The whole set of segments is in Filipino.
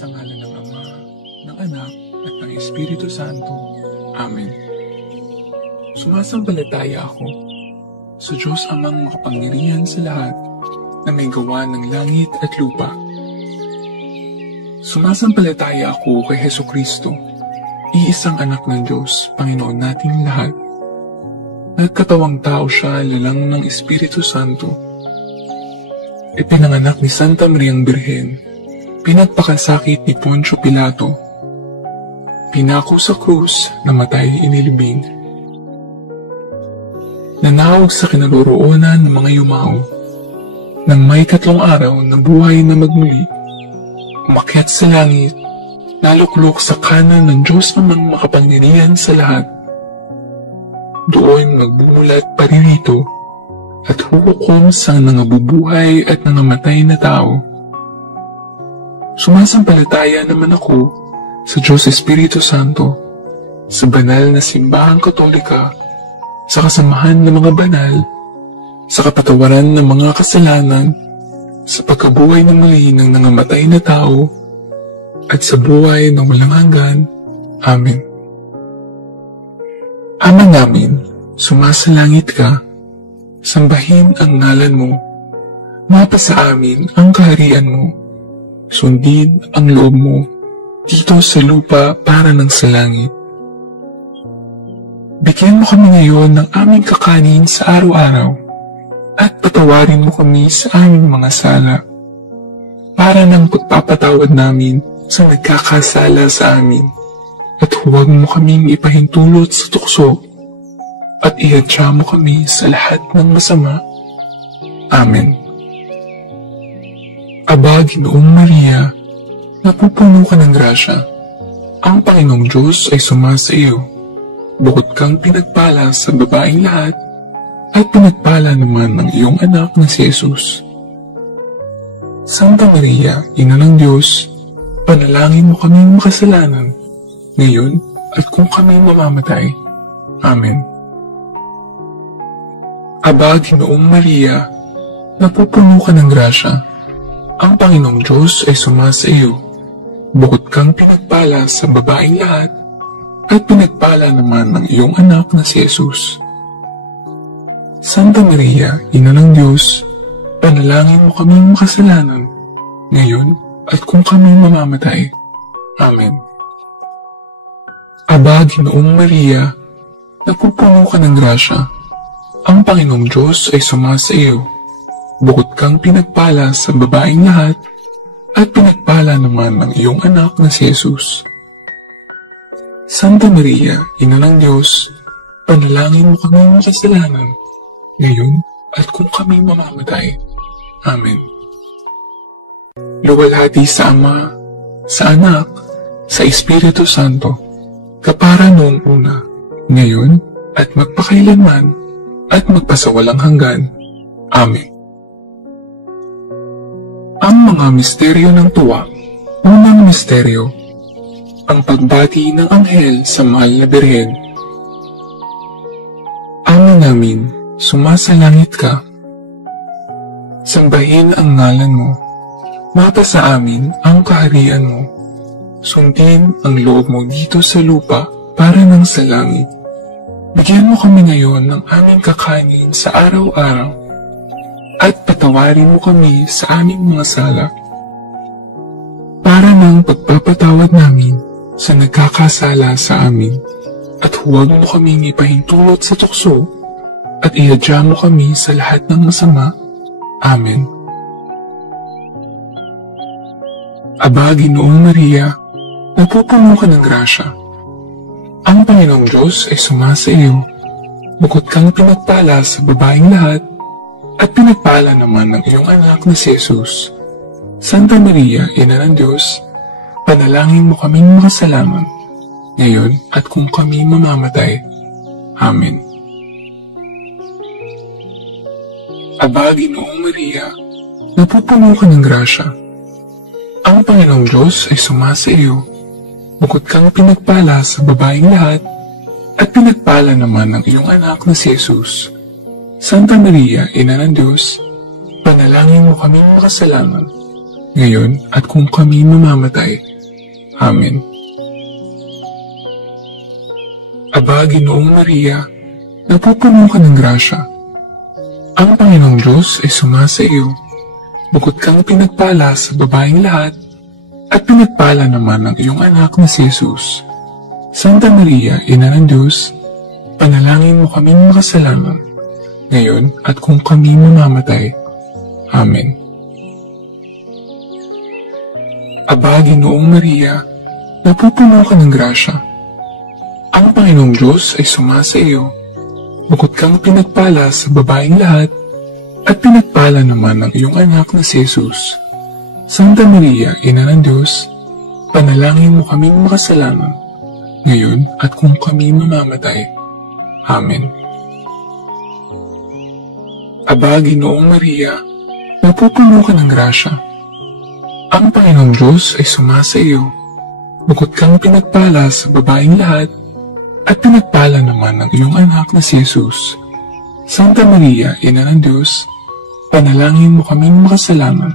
Sa ngalan ng Ama, ng Anak, at ng Espiritu Santo. Amen. Sumasampalataya ako sa Diyos Amang makapangyarihan sa lahat na may gawa ng langit at lupa. Sumasampalataya ako kay Hesukristo, iisang anak ng Diyos, Panginoon nating lahat. Nagkatawang tao siya lalang ng Espiritu Santo. Ipinanganak ni Santa Mariang Birhen, pinagpakasakit ni Poncio Pilato, pinako sa krus, namatay inilibing, nanawag sa kinaroroonan ng mga yumao, nang may 3 araw na buhay na magmuli, umakyat sa langit, naluklok sa kanan ng Diyos Amang makapangyarihan sa lahat. Doon magbumulat paririto at huhukom sa nangabubuhay at nangamatay na tao. Sumasampalataya naman ako sa Diyos Espiritu Santo, sa banal na simbahang katolika, sa kasamahan ng mga banal, sa kapatawaran ng mga kasalanan, sa pagkabuhay ng muli ng nangamatay na tao, at sa buhay na walang hanggan. Amen. Ama namin, sumasalangit ka, sambahin ang ngalan mo, mapasa amin ang kaharian mo, sundin ang loob mo, dito sa lupa para ng sa langit. Bigyan mo kami ngayon ng aming kakanin sa araw-araw, at patawarin mo kami sa aming mga sala, para ng pagpapatawad namin sa nagkakasala sa amin, at huwag mo kaming ipahintulot sa tukso, at ihadya mo kami sa lahat ng masama. Amen. Aba, Ginoong Maria, napupuno ka ng grasya. Ang Panginoong Diyos ay sumasa iyo. Bukod kang pinagpala sa babaeng lahat, at pinagpala naman ng iyong anak na si Jesus. Santa Maria, Ina ng Diyos, panalangin mo kaming makasalanan, ngayon at kung kami mamamatay. Amen. Aba, Ginoong Maria, napupuno ka ng grasya. Ang Panginoong Diyos ay sumasa iyo. Bukod kang pinagpala sa babaeng lahat, at pinagpala naman ng iyong anak na si Jesus. Santa Maria, Ina ng Diyos, panalangin mo kaming makasalanan, ngayon at kung kami mamamatay. Amen. Aba, Ginoong Maria, napupuno ka ng grasya. Ang Panginoong Diyos ay sumasa iyo. Bukod kang pinagpala sa babaeng lahat, at pinagpala naman ng iyong anak na si Jesus. Santa Maria, Ina ng Diyos, panalangin mo kaming makasalanan, ngayon at kung kami mamamatay. Amen. Luwalhati sa Ama, sa Anak, sa Espiritu Santo, kapara noong una, ngayon at magpakailanman, at magpasawalang hanggan. Amen. Ang mga misteryo ng tuwa. Unang misteryo, ang pagbati ng anghel sa mahal na Birhen. Ama namin, sumasalangit ka. Sambahin ang ngalan mo. Mapasa amin ang kaharian mo. Sundin ang loob mo dito sa lupa para ng sa langit. Bigyan mo kami ngayon ng aming kakanin sa araw-araw, at patawarin mo kami sa aming mga sala, para ng pagpapatawad namin sa nagkakasala sa amin, at huwag mo kaming ipahintulot sa tukso, at ihadya mo kami sa lahat ng masama. Amen. Aba, Ginoong Maria, napupuno ka ng grasya. Ang Panginoong Diyos ay sumasa iyo. Bukod kang pinagpala sa babaeng lahat, at pinagpala naman ng iyong anak na si Jesus. Santa Maria, Ina ng Diyos, panalangin mo kaming makasalanan, ngayon at kung kami mamamatay. Amen. Aba, Ginoong Maria, napupuno ka ng grasya. Ang Panginoong Diyos ay sumasa iyo. Bukod kang pinagpala sa babaeng lahat, at pinagpala naman ng iyong anak na si Jesus. Santa Maria, Ina ng Diyos, panalangin mo kaming makasalanan, ngayon at kung kami mamamatay. Amen. Aba, Ginoong Maria, napupuno ka ng grasya. Ang Panginoong Diyos ay sumasa iyo. Bukod kang pinagpala sa babaeng lahat, at pinagpala naman ang iyong anak na si Jesus. Santa Maria, Ina ng Diyos, panalangin mo kaming makasalanan, ngayon at kung kami mamamatay. Amen. Aba, Ginoong Maria, napupuno ka ng grasya. Ang Panginoong Diyos ay sumasa iyo. Bukod kang pinagpala sa babaeng lahat, at pinagpala naman ang iyong anak na si Jesus. Santa Maria, Ina ng Diyos, panalangin mo kaming makasalanan, ngayon at kung kami mamamatay. Amen. Aba, Ginoong Maria, napupuno ka ng grasya. Ang Panginoong Diyos ay sumasa iyo. Bukod kang pinagpala sa babaeng lahat, at pinagpala naman ang iyong anak na si Jesus. Santa Maria, Ina ng Diyos, panalangin mo kaming makasalanan,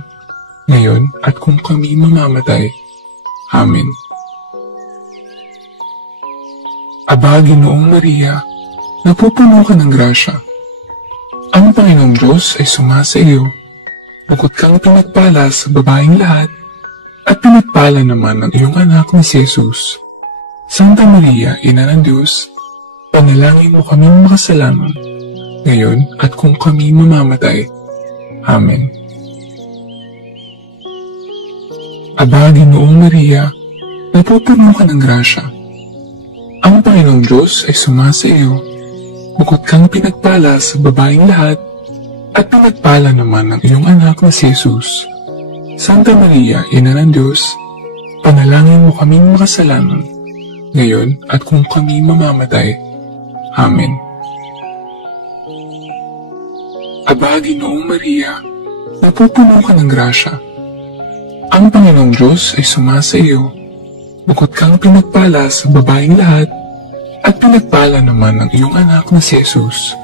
ngayon at kung kami mamamatay. Amen. Aba, Ginoong Maria, napupuno ka ng grasya. Ang Panginoong Diyos ay sumasa iyo. Bukod kang pinagpala sa babaeng lahat, at pinagpala naman ang iyong anak na si Jesus. Santa Maria, Ina ng Diyos, panalangin mo kaming makasalanan, ngayon at kung kami mamamatay. Amen. Aba, Ginoong Maria, napupuno ka ng grasya. Ang Panginoong Diyos ay sumasa iyo. Bukod kang pinagpala sa babaeng lahat, at pinagpala naman ang iyong anak na si Jesus. Santa Maria, Ina ng Diyos, panalangin mo kaming makasalanan, ngayon at kung kami mamamatay. Amen. Aba, Ginoong Maria, napupuno ka ng grasya. Ang Panginoong Diyos ay sumasa iyo. Bukod kang pinagpala sa babaeng lahat, at pinagpala naman ang iyong anak na si Jesus.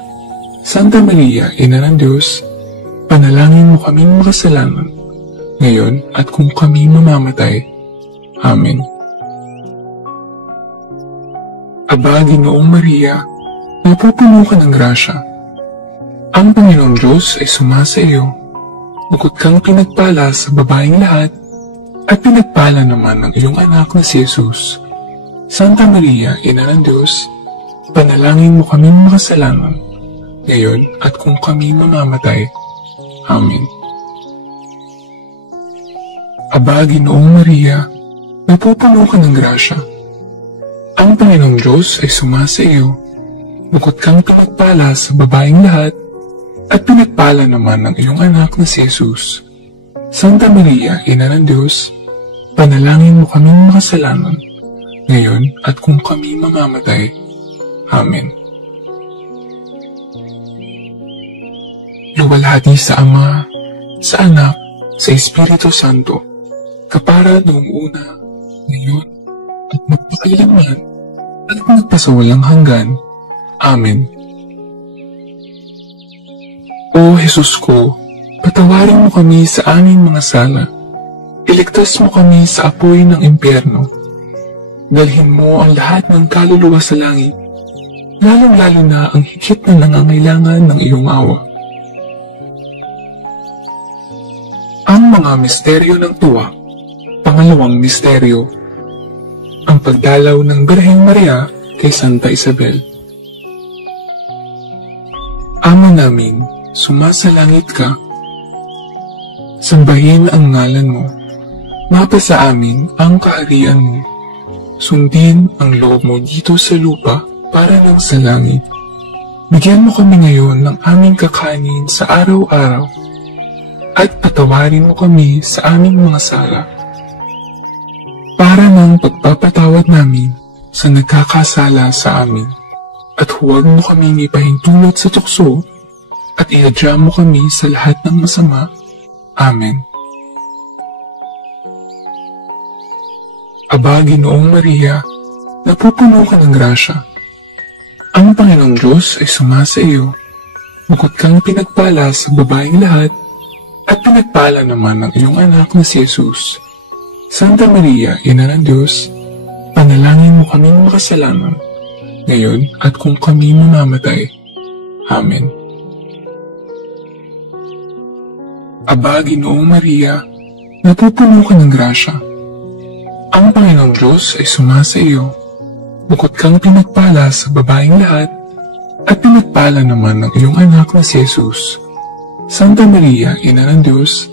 Santa Maria, Ina ng Diyos, panalangin mo kaming makasalanan, ngayon at kung kami mamamatay. Amen. Aba, Ginoong Maria, napupuno ka ng grasya. Ang Panginoong Diyos ay sumasa iyo. Bukod kang pinagpala sa babaeng lahat, at pinagpala naman ang iyong anak na si Jesus. Santa Maria, Ina ng Diyos, panalangin mo kaming makasalanan, ngayon at kung kami mamamatay. Amen. Aba, Ginoong Maria, napupuno ka ng grasya. Ang Panginoong Diyos ay sumasa iyo. Bukod kang pinagpala sa babaeng lahat, at pinagpala naman ang iyong anak na si Jesus. Santa Maria, Ina ng Diyos, panalangin mo kaming makasalanan, ngayon at kung kami mamamatay. Amen. Luwalhati sa Ama, sa Anak, sa Espiritu Santo, kapara noong una, ngayon, at magpakailanman, at magpasawalang hanggan. Amen. O Jesus ko, patawarin mo kami sa aming mga sala. Iligtas mo kami sa apoy ng impyerno. Dalhin mo ang lahat ng kaluluwa sa langit, lalong-lalo na ang higit na nangangailangan ng iyong awa. Ang mga misteryo ng tuwa. Pangalawang misteryo, ang pagdalaw ng Birheng Maria kay Santa Isabel. Ama namin, sumasalangit ka. Sambahin ang ngalan mo. Mapasa amin ang kaharian mo. Sundin ang loob mo dito sa lupa para ng sa langit. Bigyan mo kami ngayon ng aming kakanin sa araw-araw at patawarin mo kami sa aming mga sala para ng pagpapatawad namin sa nagkakasala sa amin. At huwag mo kami ipahintulot sa tukso at iadya mo kami sa lahat ng masama. Amen. Aba, Ginoong Maria, napupuno ka ng grasya. Ang Panginoong Diyos ay sumasa iyo. Bukod kang pinagpala sa babaeng lahat, at pinagpala naman ng iyong anak na si Jesus. Santa Maria, Ina ng Diyos, panalangin mo kaming makasalanan, ngayon at kung kami mamamatay. Amen. Aba, Ginoong Maria, napupuno ka ng grasya. Ang Panginoong Diyos ay sumasa iyo. Bukod kang pinagpala sa babaeng lahat, at pinagpala naman ng iyong anak na si Jesus. Santa Maria, Ina ng Diyos,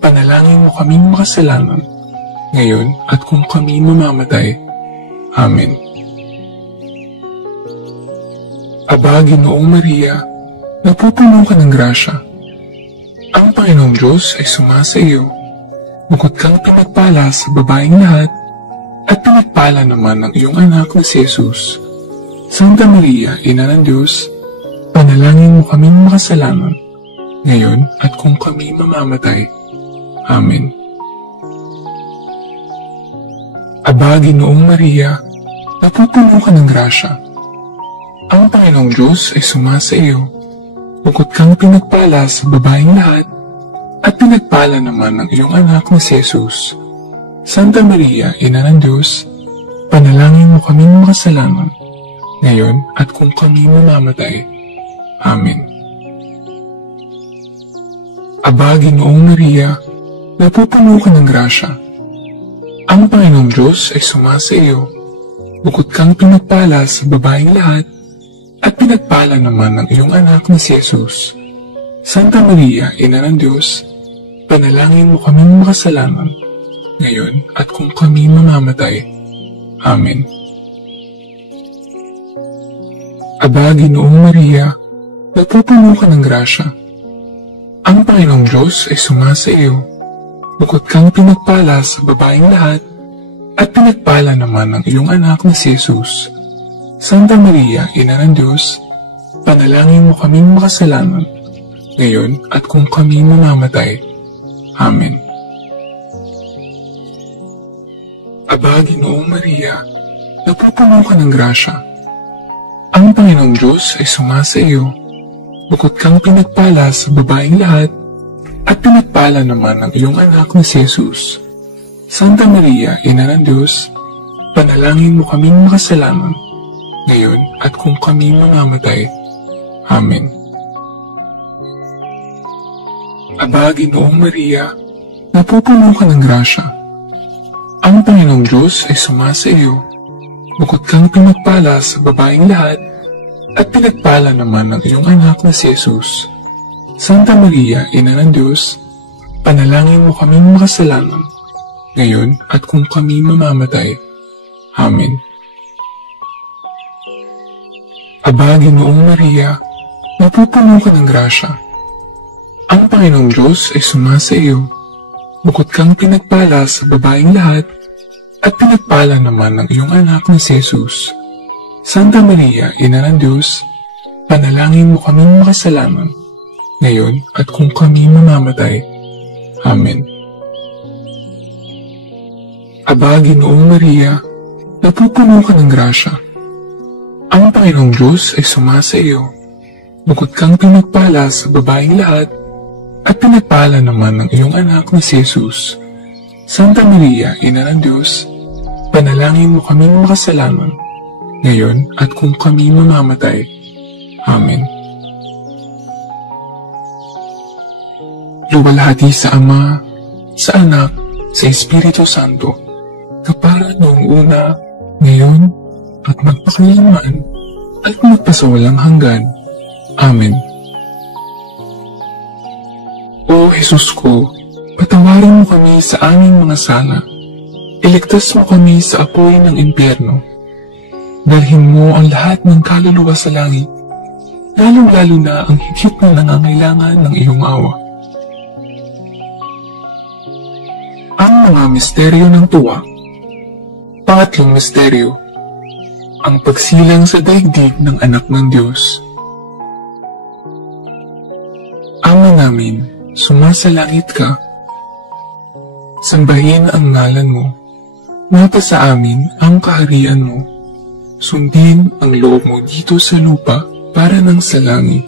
panalangin mo kaming makasalanan, ngayon at kung kami mamamatay. Amen. Aba, Ginoong Maria, napupuno ka ng grasya. Ang Panginoong Diyos ay sumasa iyo. Bukod kang pinagpala sa babaeng lahat, at pinagpala naman ng iyong anak na si Jesus. Santa Maria, Ina ng Diyos, panalangin mo kaming makasalanan, ngayon at kung kami mamamatay. Amen. Aba, Ginoong Maria, napupuno ka ng grasya. Ang Panginoong Diyos ay sumasa iyo. Bukod kang pinagpala sa babaeng lahat, at pinagpala naman ng iyong anak na si Jesus. Santa Maria, Ina ng Diyos, panalangin mo kaming makasalanan, ngayon at kung kami mamamatay. Amen. Aba, Ginoong Maria, napupuno ka ng grasya. Ang Panginoong Diyos ay sumasa iyo. Bukod kang pinagpala sa babaeng lahat, at pinagpala naman ng iyong anak na si Jesus. Santa Maria, Ina ng Diyos, panalangin mo kaming makasalanan, ngayon at kung kami mamamatay. Amen. Aba, Ginoong Maria, napupuno ka ng grasya. Ang Panginoong Diyos ay sumasa iyo. Bukod kang pinagpala sa babaeng lahat, at pinagpala naman ng iyong anak na si Jesus. Santa Maria, Ina ng Diyos, panalangin mo kaming makasalanan, ngayon at kung kami mamamatay. Amen. Aba, Ginoong Maria, napupuno ka ng grasya. Ang Panginoong Diyos ay sumasa iyo. Bukod kang pinagpala sa babaeng lahat, at pinagpala naman ng iyong anak na si Jesus. Santa Maria, Ina ng Diyos, panalangin mo kaming makasalanan, ngayon at kung kami mamamatay. Amen. Aba, Ginoong Maria, napupuno ka ng grasya. Ang Panginoong Diyos ay sumasa iyo. Bukod kang pinagpala sa babaeng lahat, at pinagpala naman ng iyong anak na si Jesus. Santa Maria, Ina ng Diyos, panalangin mo kaming makasalanan, ngayon at kung kami mamamatay. Amen. Aba, Ginoong Maria, napupuno ka ng grasya. Ang Panginoong Diyos ay sumasa iyo. Bukod kang pinagpala sa babaeng lahat, at pinagpala naman ng iyong anak na si Jesus. Santa Maria, Ina ng Diyos, panalangin mo kaming makasalanan, ngayon at kung kami mamamatay. Amen. Aba, Ginoong Maria, napupuno ka ng grasya. Ang Panginoong Diyos ay sumasa iyo. Bukod kang pinagpala sa babaeng lahat, at pinagpala naman ng iyong anak na si Jesus. Santa Maria, Ina ng Diyos, panalangin mo kaming makasalanan, ngayon at kung kami mamamatay. Amen. Luwalhati sa Ama, sa Anak, sa Espiritu Santo, kapara noong una, ngayon, at magpakailanman, at magpasawalang hanggan. Amen. O Jesus ko, patawarin mo kami sa aming mga sala. Iligtas mo kami sa apoy ng impyerno. Dalhin mo ang lahat ng kaluluwa sa langit, lalong-lalo na ang higit na nangangailangan ng iyong awa. Ang mga misteryo ng tuwa. Pangatlong misteryo, ang pagsilang sa daigdig ng anak ng Diyos. Ama namin, sumasalangit ka. Sambahin ang ngalan mo. Mapasa amin ang kaharian mo. Sundin ang loob mo dito sa lupa para nang sa langit.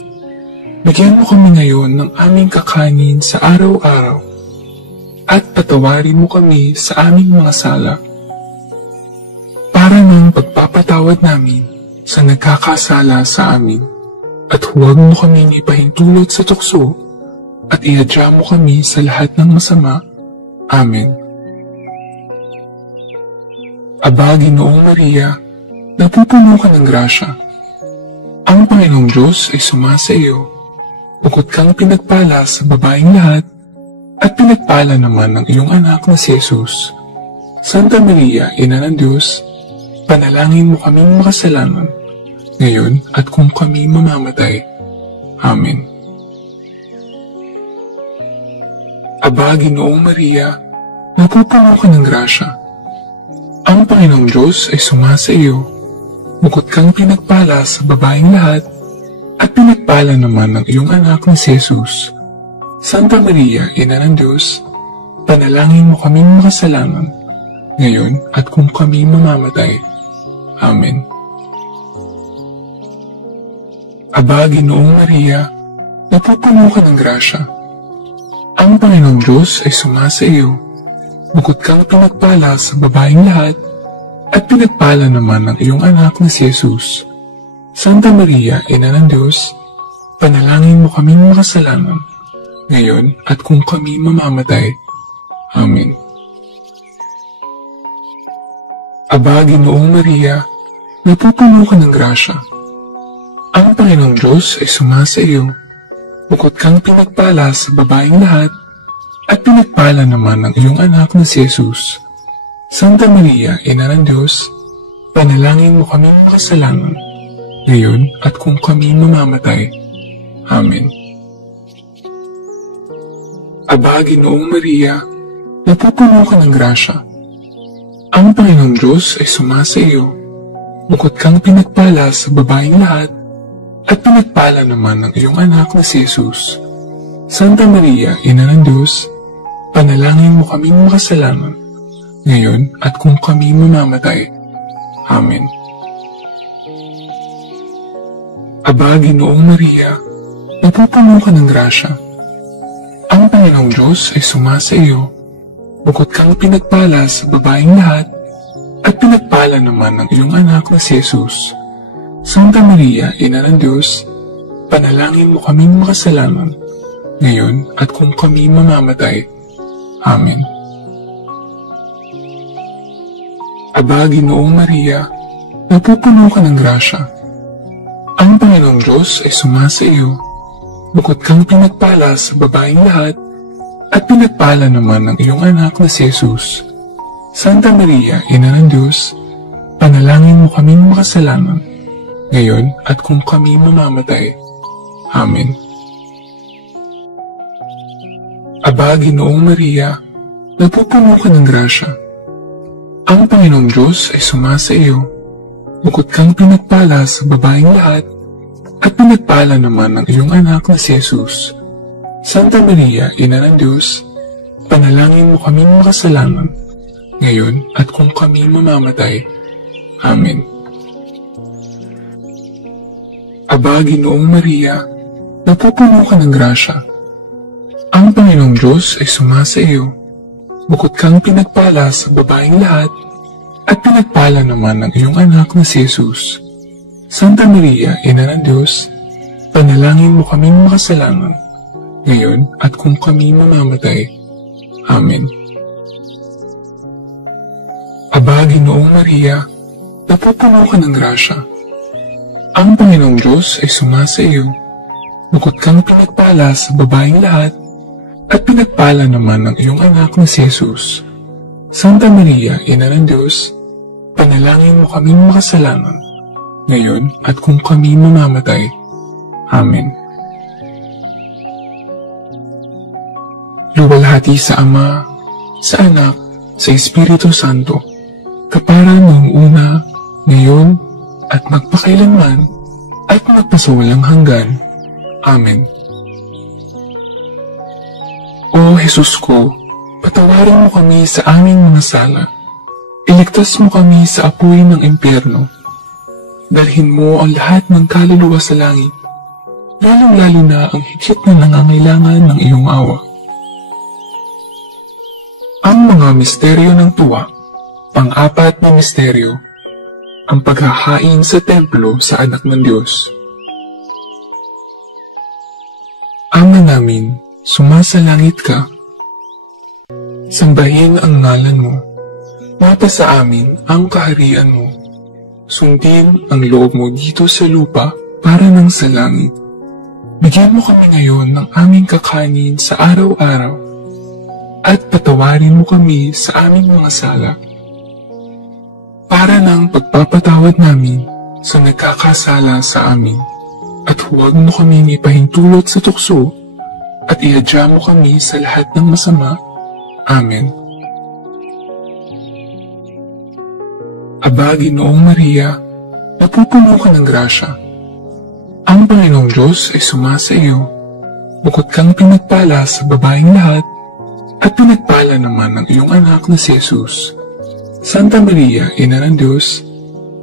Bigyan mo kami ngayon ng aming kakanin sa araw-araw at patawarin mo kami sa aming mga sala para ng pagpapatawad namin sa nagkakasala sa amin. At huwag mo kaming ipahintulot sa tukso at iadya mo kami sa lahat ng masama. Amen. Aba, Ginoong Maria, napupuno ka ng grasya. Ang Panginoong Diyos ay sumasa iyo. Bukod kang pinagpala sa babaeng lahat, at pinagpala naman ng iyong anak na si Jesus. Santa Maria, Ina ng Diyos, panalangin mo kaming makasalanan, ngayon at kung kami mamamatay. Amen. Aba, Ginoong Maria, napupuno ka ng grasya. Ang Panginoong Diyos ay sumasa iyo. Bukod kang pinagpala sa babaeng lahat, at pinagpala naman ng iyong anak na si Jesus. Santa Maria, Ina ng Diyos, panalangin mo kaming makasalanan, ngayon at kung kami mamamatay. Amen. Aba, Ginoong Maria, napupuno ka ng grasya. Ang Panginoong Diyos ay sumasa iyo. Bukod kang pinagpala sa babaeng lahat, at pinagpala naman ng iyong anak na si Jesus. Santa Maria, Ina ng Diyos, panalangin mo kaming makasalanan, ngayon at kung kami mamamatay. Amen. Aba, Ginoong Maria, napupuno ka ng grasya. Ang Panginoong Diyos ay sumasa iyo. Bukod kang pinagpala sa babaeng lahat, at pinagpala naman ng iyong anak na si Jesus. Santa Maria, Ina ng Diyos, panalangin mo kaming makasalanan, ngayon at kung kami mamamatay. Amen. Aba, Ginoong Maria, napupuno ka ng grasya. Ang Panginoong Diyos ay sumasa iyo. Bukod kang pinagpala sa babaeng lahat, at pinagpala naman ng iyong anak na si Jesus. Santa Maria, Ina ng Diyos, panalangin mo kaming makasalanan, ngayon at kung kami mamamatay. Amen. Aba, Ginoong Maria, napupuno ka ng grasya. Ang Panginoong Diyos ay sumasa iyo. Bukod kang pinagpala sa babaeng lahat, at pinagpala naman ng iyong anak na si Jesus. Santa Maria, Ina ng Diyos, panalangin mo kaming makasalanan, ngayon at kung kami mamamatay. Amen. Aba, Ginoong Maria, napupuno ka ng grasya. Ang Panginoong Diyos ay sumasa iyo. Bukod kang pinagpala sa babaeng lahat, at pinagpala naman ng iyong anak na si Jesus. Santa Maria, Ina ng Diyos, panalangin mo kaming makasalanan, ngayon at kung kami mamamatay. Amen. Aba, Ginoong Maria, napupuno ka ng grasya. Ang Panginoong Diyos ay sumasa iyo. Bukod kang pinagpala sa babaeng lahat, at pinagpala naman ng iyong anak na si Jesus. Santa Maria, Ina ng Diyos, panalangin mo kaming makasalanan, ngayon at kung kami mamamatay. Amen. Aba, Ginoong Maria, napupuno ka ng grasya. Ang Panginoong Diyos ay sumasa iyo. Bukod kang pinagpala sa babaeng lahat, at pinagpala naman ng iyong anak na si Jesus. Santa Maria, Ina ng Diyos, panalangin mo kaming makasalanan, ngayon at kung kami mamamatay. Amen. Aba, Ginoong Maria, napupuno ka ng grasya. Ang Panginoong Diyos ay sumasa iyo. Bukod kang pinagpala sa babaeng lahat, at pinagpala naman ng iyong anak na si Jesus. Santa Maria, Ina ng Diyos, panalangin mo kaming makasalanan, ngayon at kung kami mamamatay. Amen. Luwalhati sa Ama, sa Anak, sa Espiritu Santo, kapara noong una, ngayon, at magpakailanman, at magpasawalang hanggan. Amen. O Jesus ko, patawarin mo kami sa aming mga sala. Iligtas mo kami sa apoy ng impyerno. Dalhin mo ang lahat ng kaluluwa sa langit, lalong-lalo na ang higit na nangangailangan ng iyong awa. Ang mga misteryo ng tuwa. Pang-apat na misteryo, ang paghahain sa templo sa anak ng Diyos. Ama namin, sumasalangit ka. Sambahin ang ngalan mo. Mapasa amin ang kaharian mo. Sundin ang loob mo dito sa lupa para ng sa langit. Bigyan mo kami ngayon ng aming kakanin sa araw-araw at patawarin mo kami sa aming mga sala para ng pagpapatawad namin sa nagkakasala sa amin. At huwag mo kaming ipahintulot sa tukso at ihadya mo kami sa lahat ng masama. Amen. Aba, Ginoong Maria, napupuno ka ng grasya. Ang Panginoong Diyos ay sumasa iyo. Bukod kang pinagpala sa babaeng lahat, at pinagpala naman ng iyong anak na si Jesus. Santa Maria, Ina ng Diyos,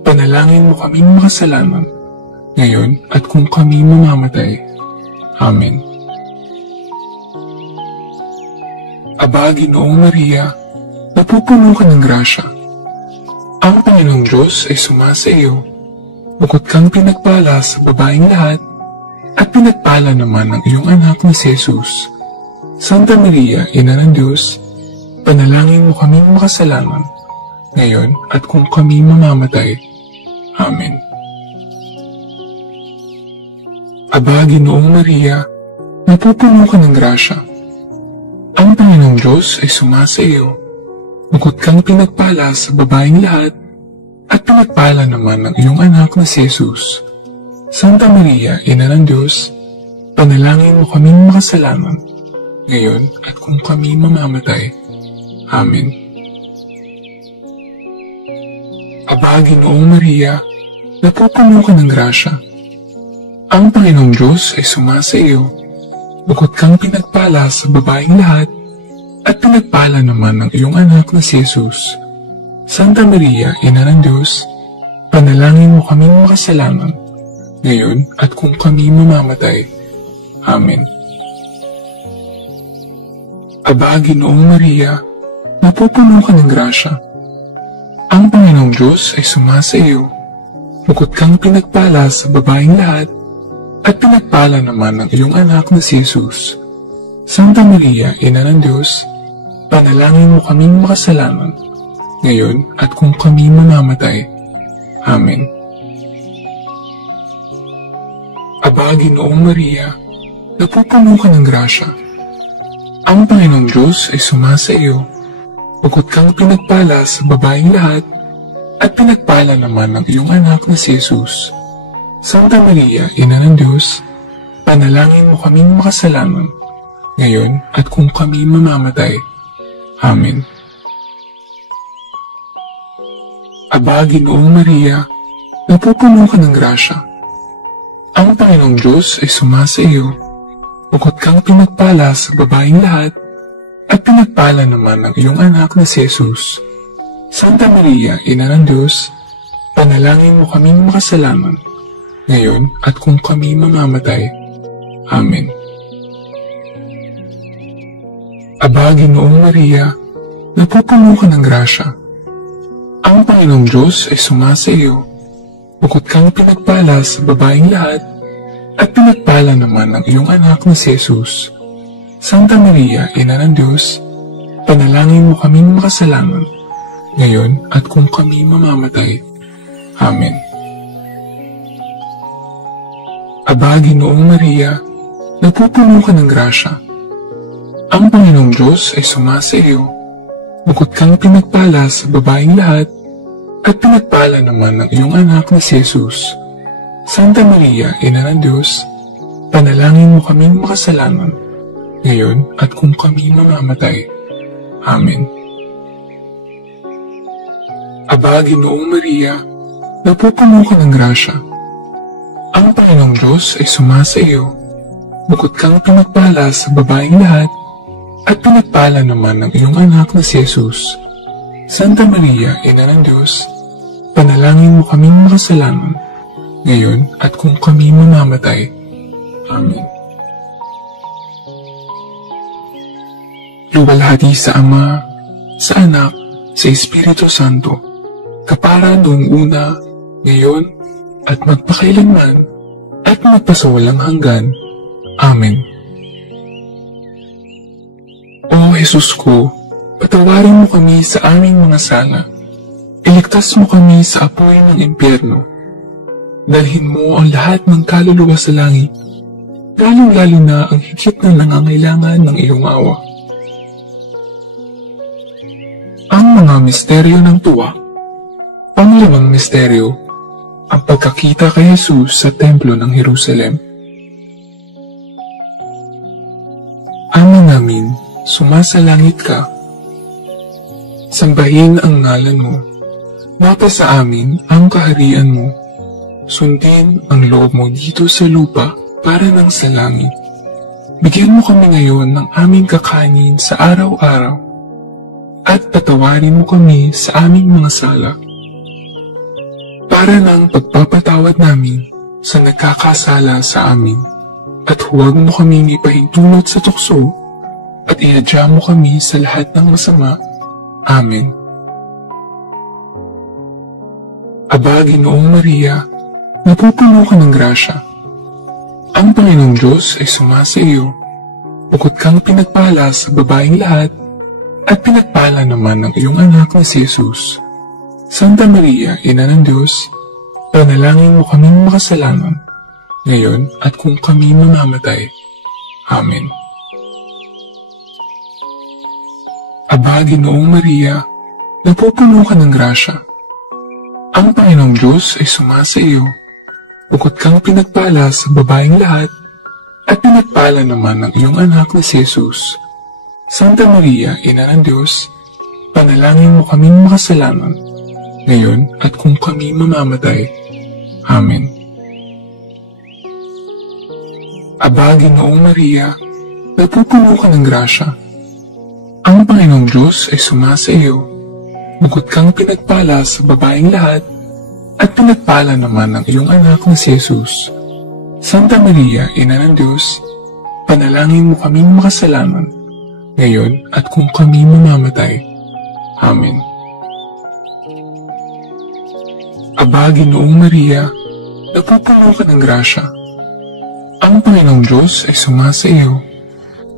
panalangin mo kaming makasalanan, ngayon at kung kami mamamatay. Amen. Aba, Ginoong Maria, napupuno ka ng grasya. Ang Panginoong Diyos ay sumasa iyo. Bukod kang pinagpala sa babaeng lahat, at pinagpala naman ng iyong anak na si Jesus. Santa Maria, Ina ng Diyos, panalangin mo kaming makasalanan, ngayon at kung kami mamamatay. Amen. Aba, Ginoong Maria, napupuno ka ng grasya. Ang Panginoong Diyos ay sumasa iyo. Bukod kang pinagpala sa babaeng lahat, at pinagpala naman ng iyong anak na si Jesus. Santa Maria, Ina ng Diyos, panalangin mo kaming makasalanan, ngayon at kung kami mamamatay. Amen. Aba, Ginoong Maria, napupuno ka ng grasya. Ang Panginoong Diyos ay sumasa iyo. Bukod kang pinagpala sa babaeng lahat, at pinagpala naman ng iyong anak na si Jesus. Santa Maria, Ina ng Diyos, panalangin mo kaming makasalanan, ngayon at kung kami mamamatay. Amen. Aba, Ginoong Maria, napupuno ka ng grasya. Ang Panginoong Diyos ay sumasa iyo. Bukod kang pinagpala sa babaeng lahat, at pinagpala naman ng iyong anak na si Jesus. Santa Maria, Ina ng Diyos, panalangin mo kaming makasalanan, ngayon at kung kami mamamatay. Amen. Aba, Ginoong Maria, napupuno ka ng grasya. Ang Panginoong Diyos ay sumasa iyo. Bukod kang pinagpala sa babaeng lahat, at pinagpala naman ng iyong anak na si Jesus. Santa Maria, Ina ng Diyos, panalangin mo kaming makasalanan, ngayon at kung kami mamamatay. Amen. Aba, Ginoong Maria, napupuno ka ng grasya. Ang Panginoong Diyos ay sumasa iyo. Bukod kang pinagpala sa babaeng lahat, at pinagpala naman ng iyong anak na si Jesus. Santa Maria, Ina ng Diyos, panalangin mo kaming makasalanan, ngayon at kung kami mamamatay. Amen. Aba, Ginoong Maria, napupuno ka ng grasya. Ang Panginoong Diyos ay sumasa iyo. Bukod kang pinagpala sa babaeng lahat, at pinagpala naman ng iyong anak na si Jesus. Santa Maria, Ina ng Diyos, panalangin mo kaming makasalanan, ngayon at kung kami mamamatay. Amen. Aba, Ginoong Maria, napupuno ka ng grasya. Ang Panginoong Diyos ay sumasa iyo. Bukod kang pinagpala sa babaeng lahat, at pinagpala naman ng iyong anak na si Jesus. Santa Maria, Ina ng Diyos, panalangin mo kaming makasalanan, ngayon at kung kami mamamatay. Amen. Aba, Ginoong Maria, napupuno ka ng grasya. Ang Panginoong Diyos ay sumasa iyo. Bukod kang pinagpala sa babaeng lahat, at pinagpala naman ng iyong anak na si Jesus. Santa Maria, Ina ng Diyos, panalangin mo kaming makasalanan, ngayon at kung kami mamamatay. Amen. Luwalhati sa Ama, sa Anak, sa Espiritu Santo, kapara noong una, ngayon, at magpakailanman, at magpasawalang hanggan. Amen. O Jesus ko, patawarin mo kami sa aming mga sala. Iligtas mo kami sa apoy ng impyerno. Dalhin mo ang lahat ng kaluluwa sa langit, lalong-lalo na ang higit na nangangailangan ng iyong awa. Ang mga misteryo ng tuwa. Panglimang misteryo, ang pagkakita kay Jesus sa templo ng Jerusalem. Ama namin, sumasalangit ka. Sambahin ang ngalan mo. Mapasa amin ang kaharian mo. Sundin ang loob mo dito sa lupa para ng sa langit. Bigyan mo kami ngayon ng aming kakanin sa araw-araw at patawarin mo kami sa aming mga sala para ng pagpapatawad namin sa nagkakasala sa amin. At huwag mo kaming ipahintulot sa tukso at ihadya mo kami sa lahat ng masama. Amen. Aba, Ginoong Maria, napupuno ka ng grasya. Ang Panginoong Diyos ay sumasa iyo. Bukod kang pinagpala sa babaeng lahat, at pinagpala naman ng iyong anak na si Jesus. Santa Maria, Ina ng Diyos, panalangin mo kaming makasalanan, ngayon at kung kami mamamatay. Amen. Aba, Ginoong Maria, napupuno ka ng grasya. Ang Panginoong Diyos ay sumasa iyo. Bukod kang pinagpala sa babaeng lahat, at pinagpala naman ng iyong anak na si Jesus. Santa Maria, Ina ng Diyos, panalangin mo kaming makasalanan, ngayon at kung kami mamamatay. Amen. Aba, Ginoong Maria, napupuno ka ng grasya. Ang Panginoong Diyos ay sumasa iyo. Bukod kang pinagpala sa babaeng lahat, at pinagpala naman ng iyong anak na si Jesus. Santa Maria, Ina ng Diyos, panalangin mo kaming makasalanan, ngayon at kung kami mamamatay. Amen. Aba, Ginoong Maria, napupuno ka ng grasya. Ang Panginoong Diyos ay sumasa iyo.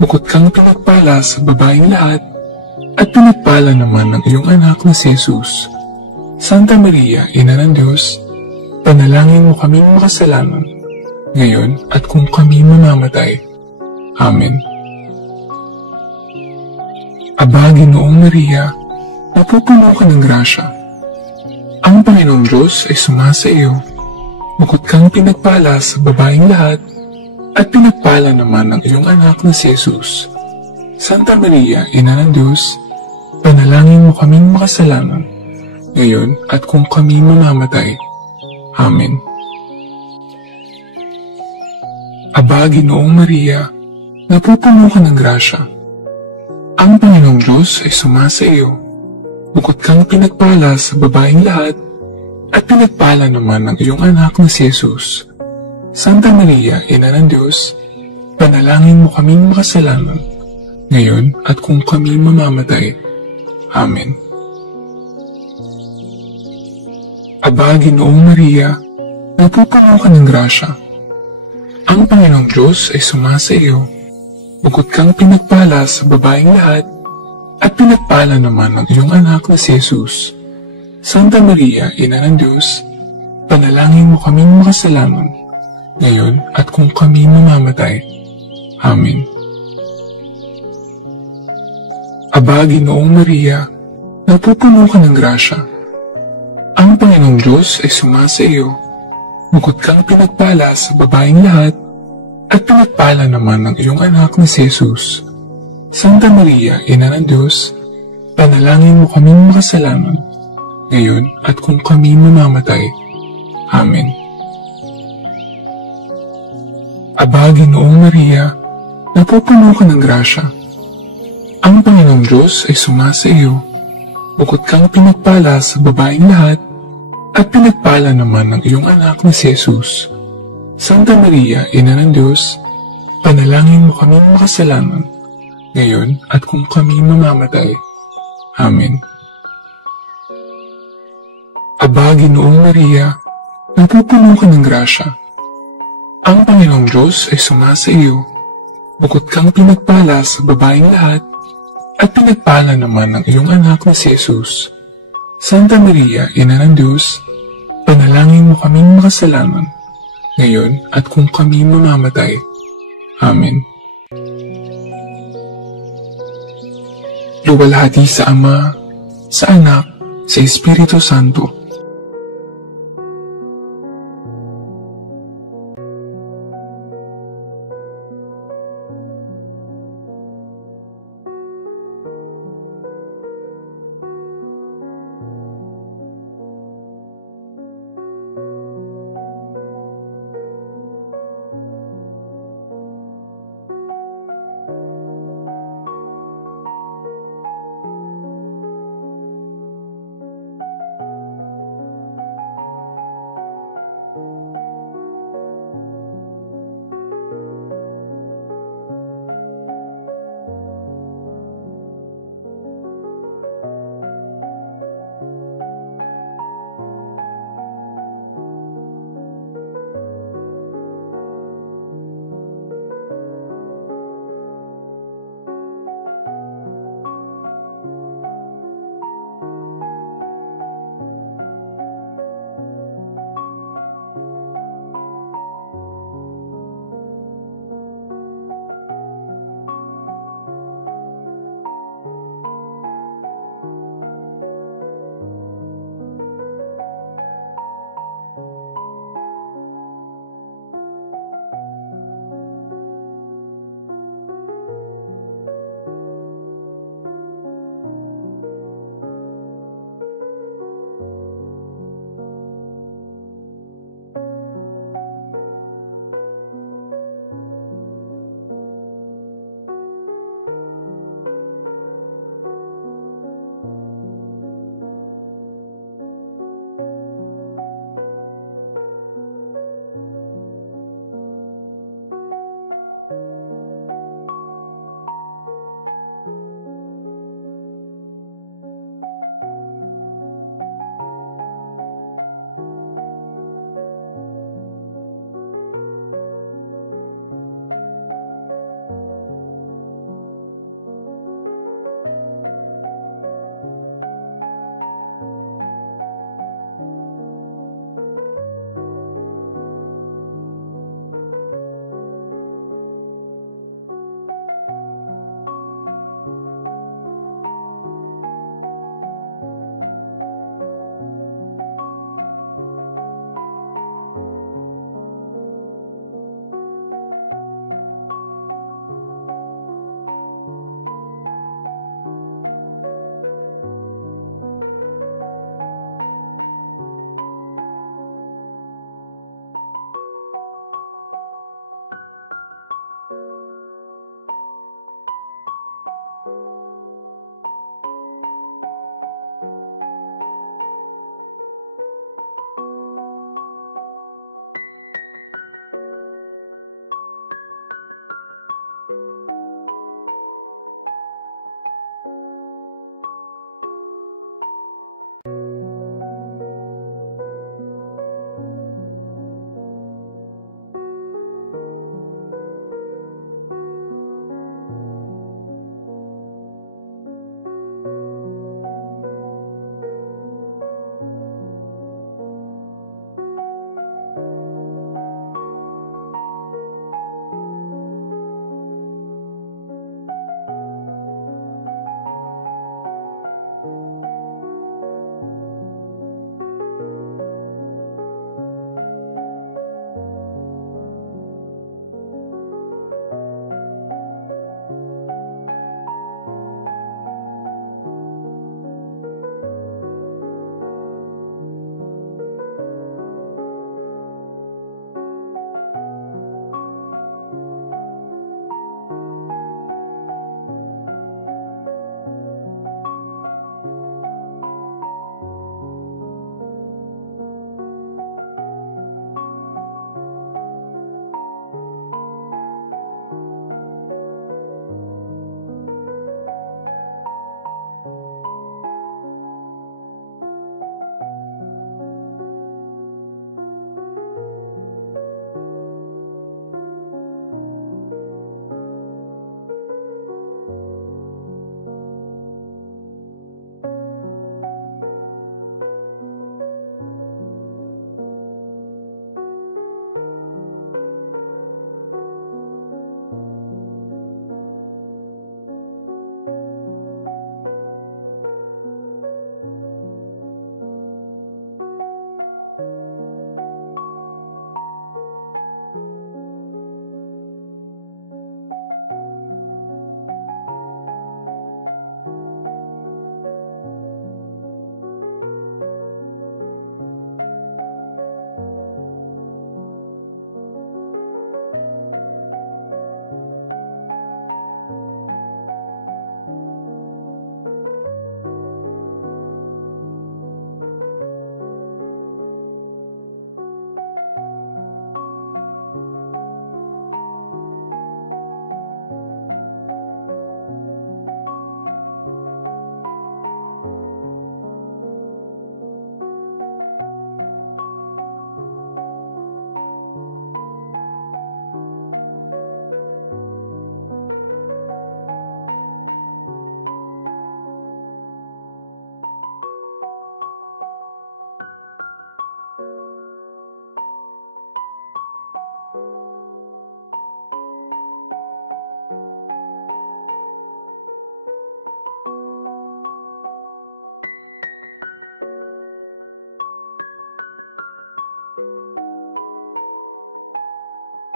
Bukod kang pinagpala sa babaeng lahat, at pinagpala naman ng iyong anak na si Jesus. Santa Maria, Ina ng Diyos, panalangin mo kaming makasalanan, ngayon at kung kami mamamatay. Amen. Aba, Ginoong Maria, napupuno ka ng grasya. Ang Panginoong Diyos ay sumasa iyo. Bukod kang pinagpala sa babaeng lahat, at pinagpala naman ng iyong anak na si Jesus. Santa Maria, Ina ng Diyos, panalangin mo kaming makasalanan, ngayon at kung kami mamamatay. Amen. Aba, Ginoong Maria, napupuno ka ng grasya. Ang Panginoong Diyos ay sumasa iyo. Bukod kang pinagpala sa babaeng lahat, at pinagpala naman ng iyong anak na si Jesus. Santa Maria, Ina ng Diyos, panalangin mo kaming makasalanan, ngayon at kung kami mamamatay. Amen. Aba, Ginoong Maria, napupuno ka ng grasya. Ang Panginoong Diyos ay sumasa iyo. Bukod kang pinagpala sa babaeng lahat, at pinagpala naman ng iyong anak na si Jesus. Santa Maria, Ina ng Diyos, panalangin mo kaming makasalanan, ngayon at kung kami mamamatay. Amen. Aba, Ginoong Maria, napupuno ka ng grasya. Ang Panginoong Diyos ay sumasa iyo. Bukod kang pinagpala sa babaeng lahat, at pinagpala naman ng iyong anak na si Jesus. Santa Maria, Ina ng Diyos, panalangin mo kaming makasalanan, ngayon at kung kami mamamatay. Amen. Aba, Ginoong Maria, napupuno ka ng grasya. Ang Panginoong Diyos ay sumasa iyo. Bukod kang pinagpala sa babaeng lahat, at pinagpala naman ng iyong anak na si Jesus. Santa Maria, Ina ng Diyos, panalangin mo kaming makasalanan, ngayon at kung kami mamamatay. Amen. Aba, Ginoong Maria, napupuno ka ng grasya. Ang Panginoong Diyos ay sumasa iyo. Bukod kang pinagpala sa babaeng lahat, at pinagpala naman ng iyong anak na si Jesus. Santa Maria, Ina ng Diyos, panalangin mo kaming makasalanan, ngayon at kung kami mamamatay. Amen. Luwalhati sa Ama, sa Anak, sa Espiritu Santo,